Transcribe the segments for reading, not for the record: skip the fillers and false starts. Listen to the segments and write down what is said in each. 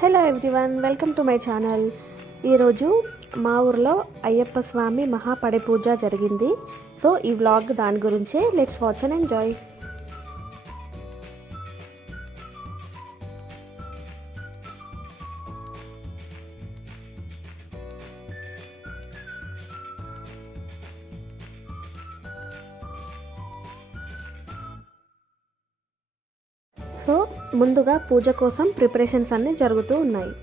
Hello everyone, welcome to my channel. ఈరోజు మా ఊర్లో అయ్యప్ప స్వామి మహాపడి పూజ జరిగింది. సో ఈ వ్లాగ్ దాని గురించే. Let's watch and enjoy. So ముందుగా పూజ కోసం ప్రిపరేషన్స్ అన్నీ జరుగుతూ ఉన్నాయి.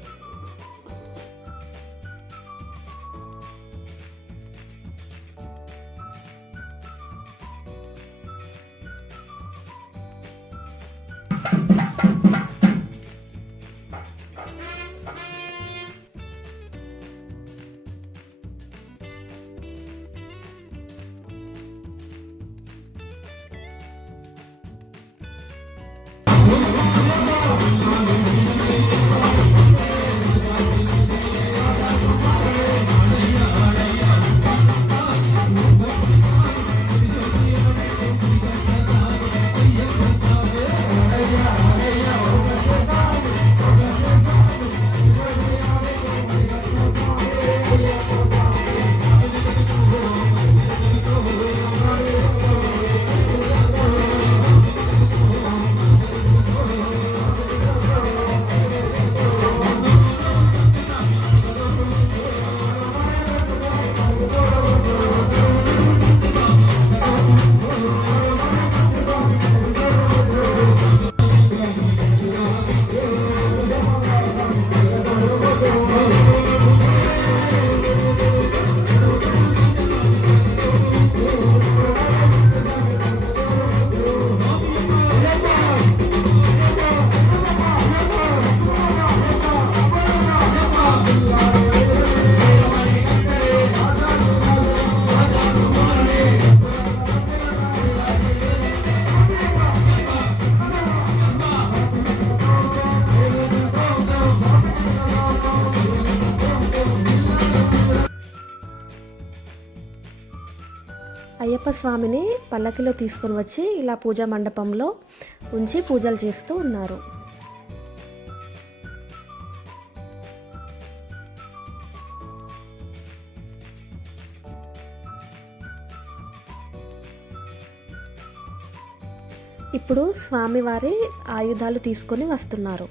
అయ్యప్ప స్వామిని పల్లకిలో తీసుకొని వచ్చి ఇలా పూజా మండపంలో ఉంచి పూజలు చేస్తూ ఉన్నారు. ఇప్పుడు స్వామివారి ఆయుధాలు తీసుకొని వస్తున్నారు.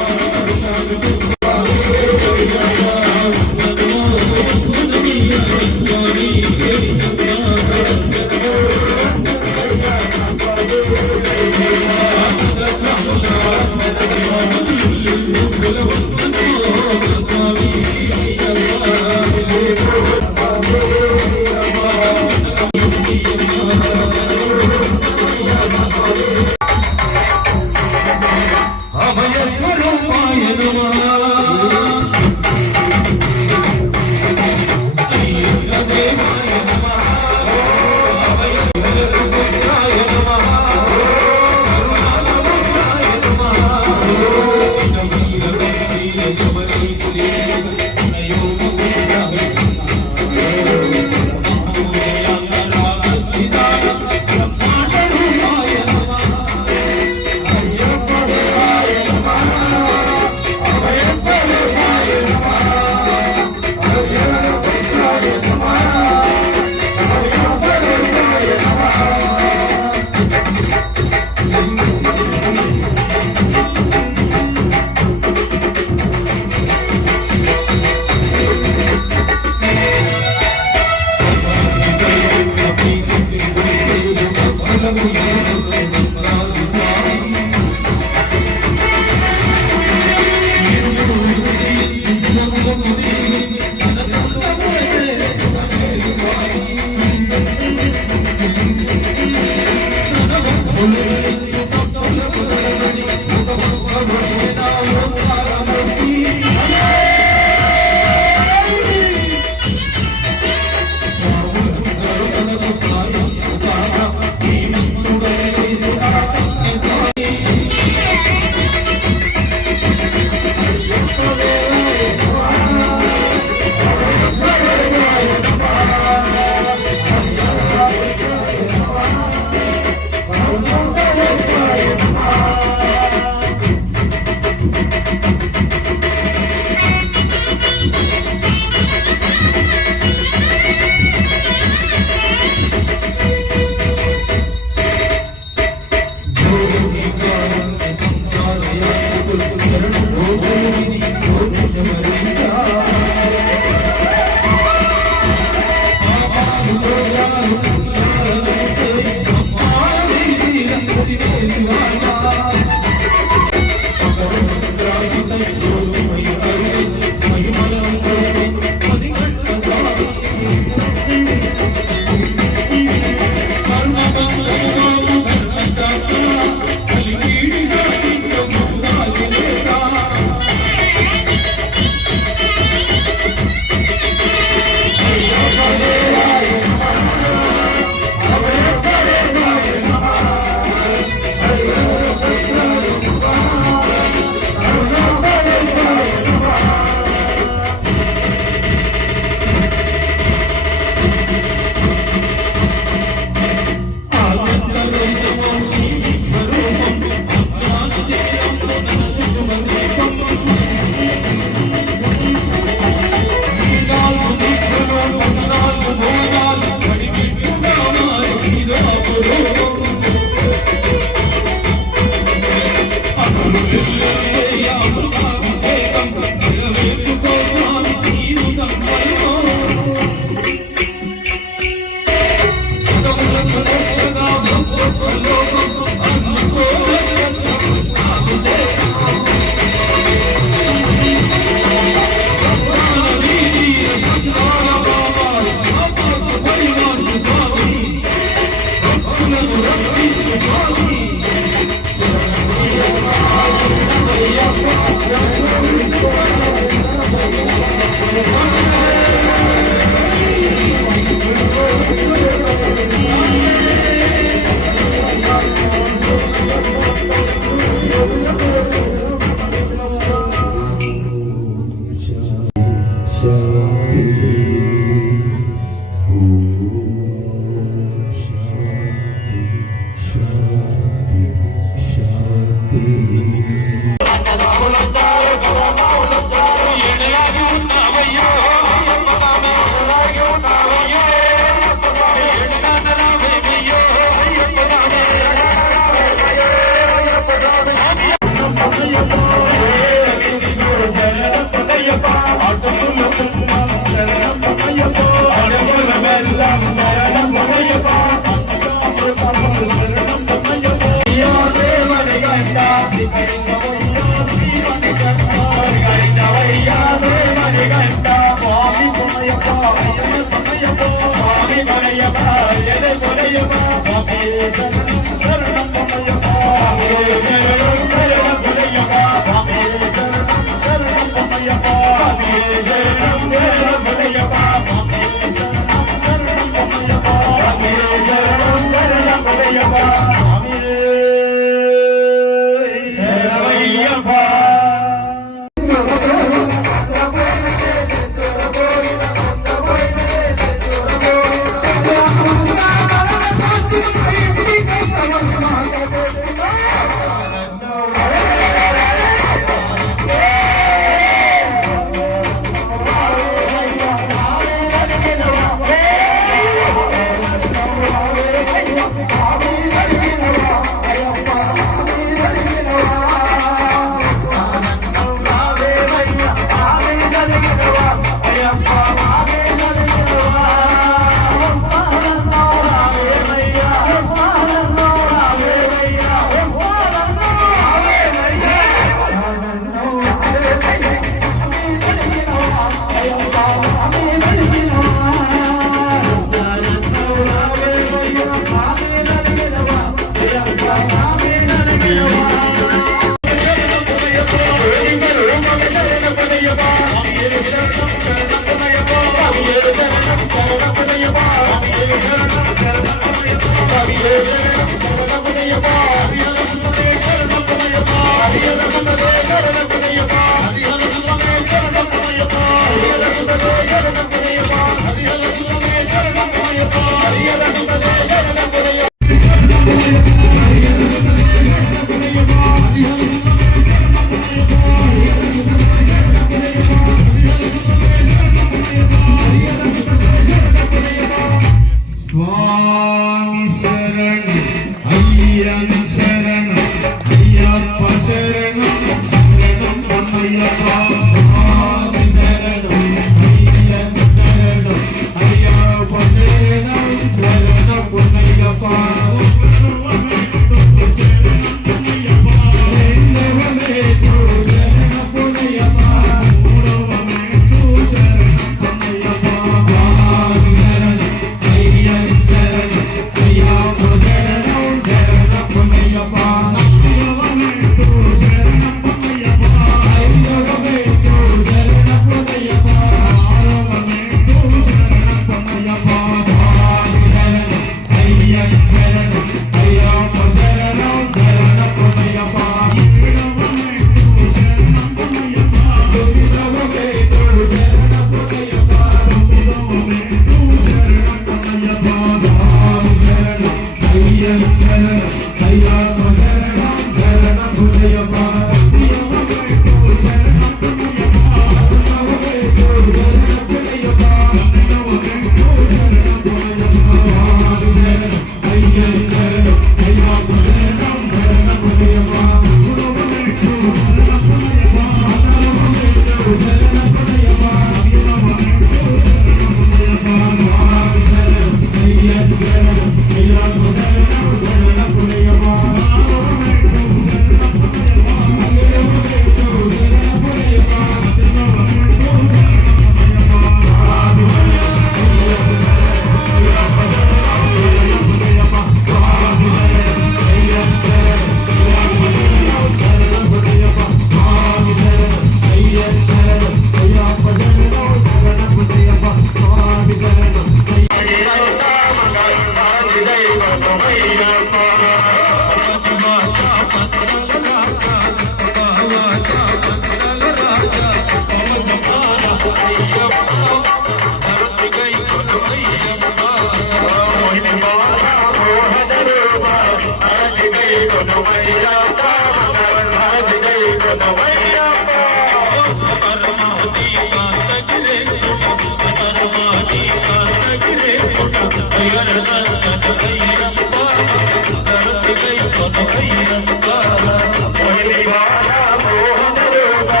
Mohan Rupa,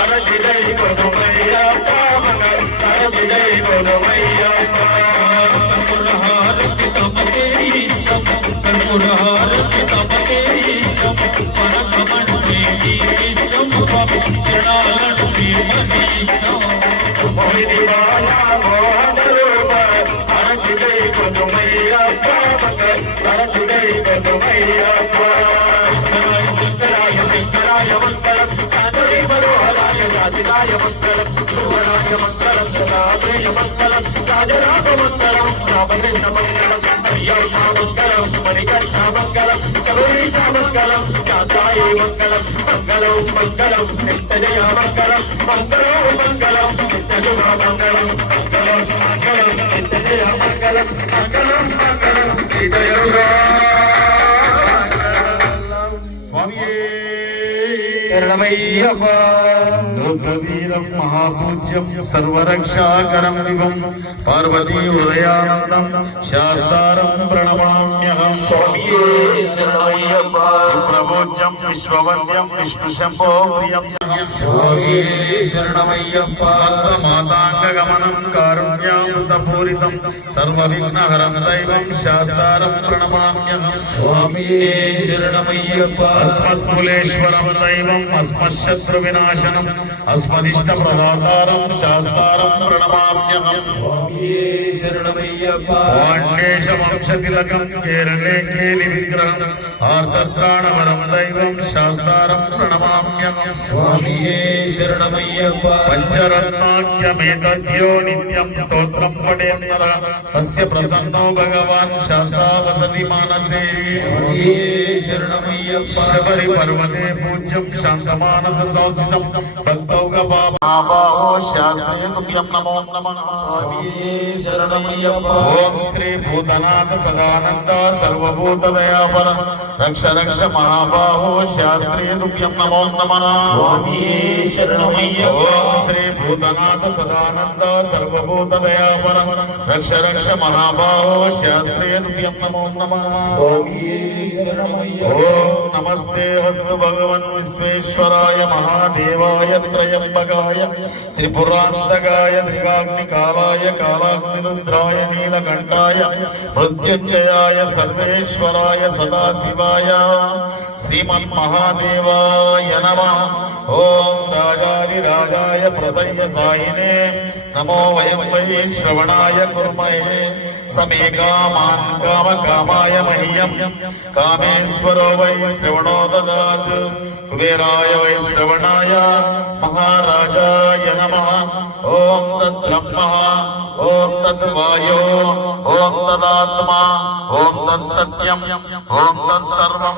Arati Dai Kono Maya. రామకృష్ణమంగళం అయ్యప్పమంగళం మణికర్ణమంగళం చౌరీశమంగళం శాంతాయే మంగళం మంగళం మంగళం నిత్యజయమంగళం మంగళం మంగళం నిత్యశుభమంగళం మంగళం మంగళం నిత్యజయమంగళం మంగళం మంగళం లోకవీరం మహాపూజ్యం సర్వరక్షాకరం విభం పార్వతీ హృదయానందం శాస్త్రం ప్రణమామ్యహం ప్రబోధ్యం విశ్వవంద్యం విష్ణు శంభో ప్రియం శరణమయ్యప్ప మాతాంగమనం కారుణ్యామృతపూరితం సర్వవిఘ్నహరం దైవం శాస్త్రం ప్రణమామ్యహం స్వామి శరణమయ్యప్ప అస్మత్కులేశ్వరం దైవం అస్మశత్రు వినాశనం అస్మదిష్ట ప్రదాతారం శాస్త్రం ప్రణమామ్యహం స్వామి శరణమయ్యప్ప వాణ్యేశ వంశతిలకం కేరళే కేలి విగ్రహం ఆర్తత్రాణవరం దైవం శాస్త్రం ప్రణమామ్యహం స్వామి శరణమయ్యప్ప పంచరత్నాఖ్యమేతద్యో నిత్యం స్తోత్రం పఠేన్నర తస్య ప్రసన్నో భగవాన్ శాస్త్రావసతి మానసే స్వామి శరణమయ్యప్ప శబరి పర్వతే పూజ్యం శాంతమానస సంస్థితం భక్తౌగబాహో శాస్త్రే తుభ్యం నమో నమః స్వామి శరణమయ్యప్ప ఓం శ్రీ భూతనాథ సదానంద సర్వభూత దయాపర రక్ష రక్ష మహాబాహో శాస్త్రే తుభ్యం నమో నమః స్వామి శరణమయ్యప్ప ఓం శ్రీ భూతనాథ సదానంద సర్వభూత దయాపర రక్ష రక్ష మహాబాహో శాస్త్రే తుభ్యం నమో నమః స్వామి శరణమయ్యప్ప ఓం నమస్తే హస్తు భగవన్ విశ్వేశ్వరాయ మహాదేవాయ త్రయంబకాయ త్రిపురాంతకాయ త్రికాగ్నికాలాయ కాలాగ్నిరుద్రాయ నీలకంఠాయ మృత్యుంజయాయ సర్వేశ్వరాయ సదాశివాయ శ్రీమన్మహాదేవాయ నమః ఓం రాజాదిరాజాయ ప్రసయ్య సాయినే నమో వయం వై శ్రవణాయ కుర్మహే సమే కామాన్ కామకామాయ మహ్యం కామేశ్వరో వై శ్రవణో దదాత్ కుబేరాయ వై శ్రవణాయ మహారాజాయ నమః ఓం తద్బ్రహ్మ ఓం తద్వాయో ఓం తదాత్మా ఓం తత్సత్యం ఓం తత్సర్వం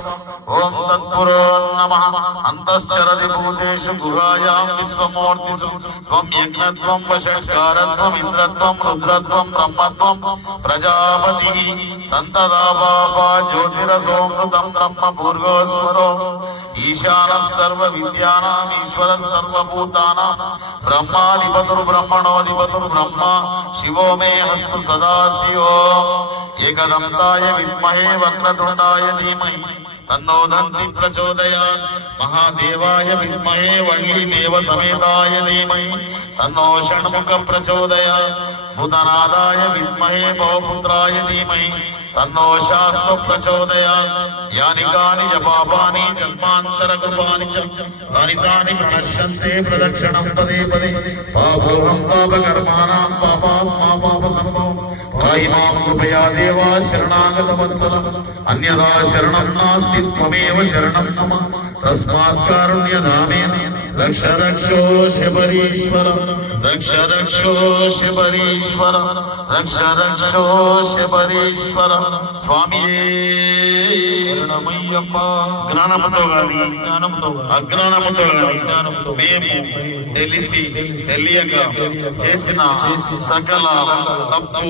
ఓం తత్పురో నమః అంతశ్చరతి భూతేషు గుహాయాం విశ్వమూర్తిషు త్వం యజ్ఞత్వం వశంకారత్వం ఇంద్రత్వం రుద్రత్వం బ్రహ్మత్వం ప్రజాపతి సంతదా పాపా జ్యోతిరసోమృతం బ్రహ్మ భూర్గోస్వరో ఈశాన సర్వ విద్యానాం ఈశ్వర సర్వభూతానాం బ్రహ్మాధిపతురు బ్రహ్మణోధిపతురు బ్రహ్మ శివో మే హస్తు సదాశివో ఏకదంతాయ విద్మహే వక్రతుండాయ ధీమహి తన్నో దంతి ప్రచోదయాత్ మహాదేవాయ విద్మహే వల్లి దేవ సమేతాయ ధీమహి తన్నో షణ్ముఖ ప్రచోదయాత్ భూతనాదాయ విద్మహే భవపుత్రాయ ధీమహి తన్నో శాస్త్ర ప్రచోదయాత్ యాని కాని చ పాపాని జన్మాంతర కృపాని చ తాని తాని ప్రణశ్యంతే ప్రదక్షిణం పదే పదే పాపోహం పాపకర్మాణాం పాపాత్మా పాప సంభవం పాయి మాం కృపయా దేవా శరణాగత వత్సలం అన్యదా శరణం నాస్తి త్వమేవ శరణం మమ తస్మాత్ కారుణ్యధామేన రక్ష రక్షో శబరీశ్వర రక్ష రక్షో శబరీశ్వర రక్ష రక్షో శబరీశ్వర స్వామి శరణమయ్యప్ప జ్ఞానముతో గాని అజ్ఞానముతో గాని మేము తెలిసి తెలియక చేసిన సకల తప్పు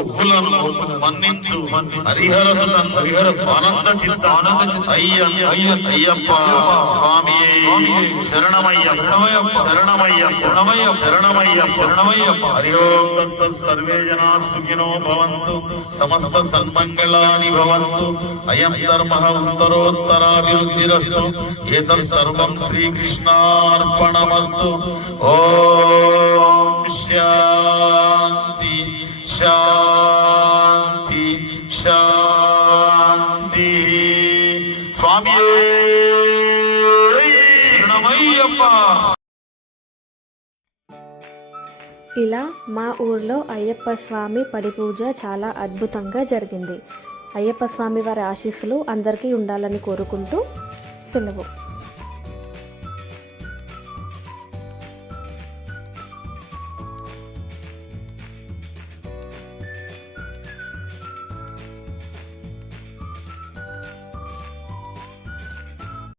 ఒప్పులను మన్నించు హరిహరసుతం ఆనంద చిత్త అయ్యప్ప స్వామి శరణమయ్యప్ప శరణమయ్యప్ప హరి ఓం తత్సత్ సర్వే జనా సుఖినో భవంతు సమస్త సన్మంగళాని భవంతు అయం ధర్మః ఉత్తరోత్తరాభివృద్ధిరస్తు ఏతత్ సర్వం శ్రీకృష్ణార్పణమస్తు ఓం శాంతి శాంతి శాంతి స్వామి శరణమయ్యప్ప. ఇలా మా ఊర్లో అయ్యప్ప స్వామి పడి పూజ చాలా అద్భుతంగా జరిగింది. అయ్యప్ప స్వామి వారి ఆశీస్సులు అందరికీ ఉండాలని కోరుకుంటూ సెలవు.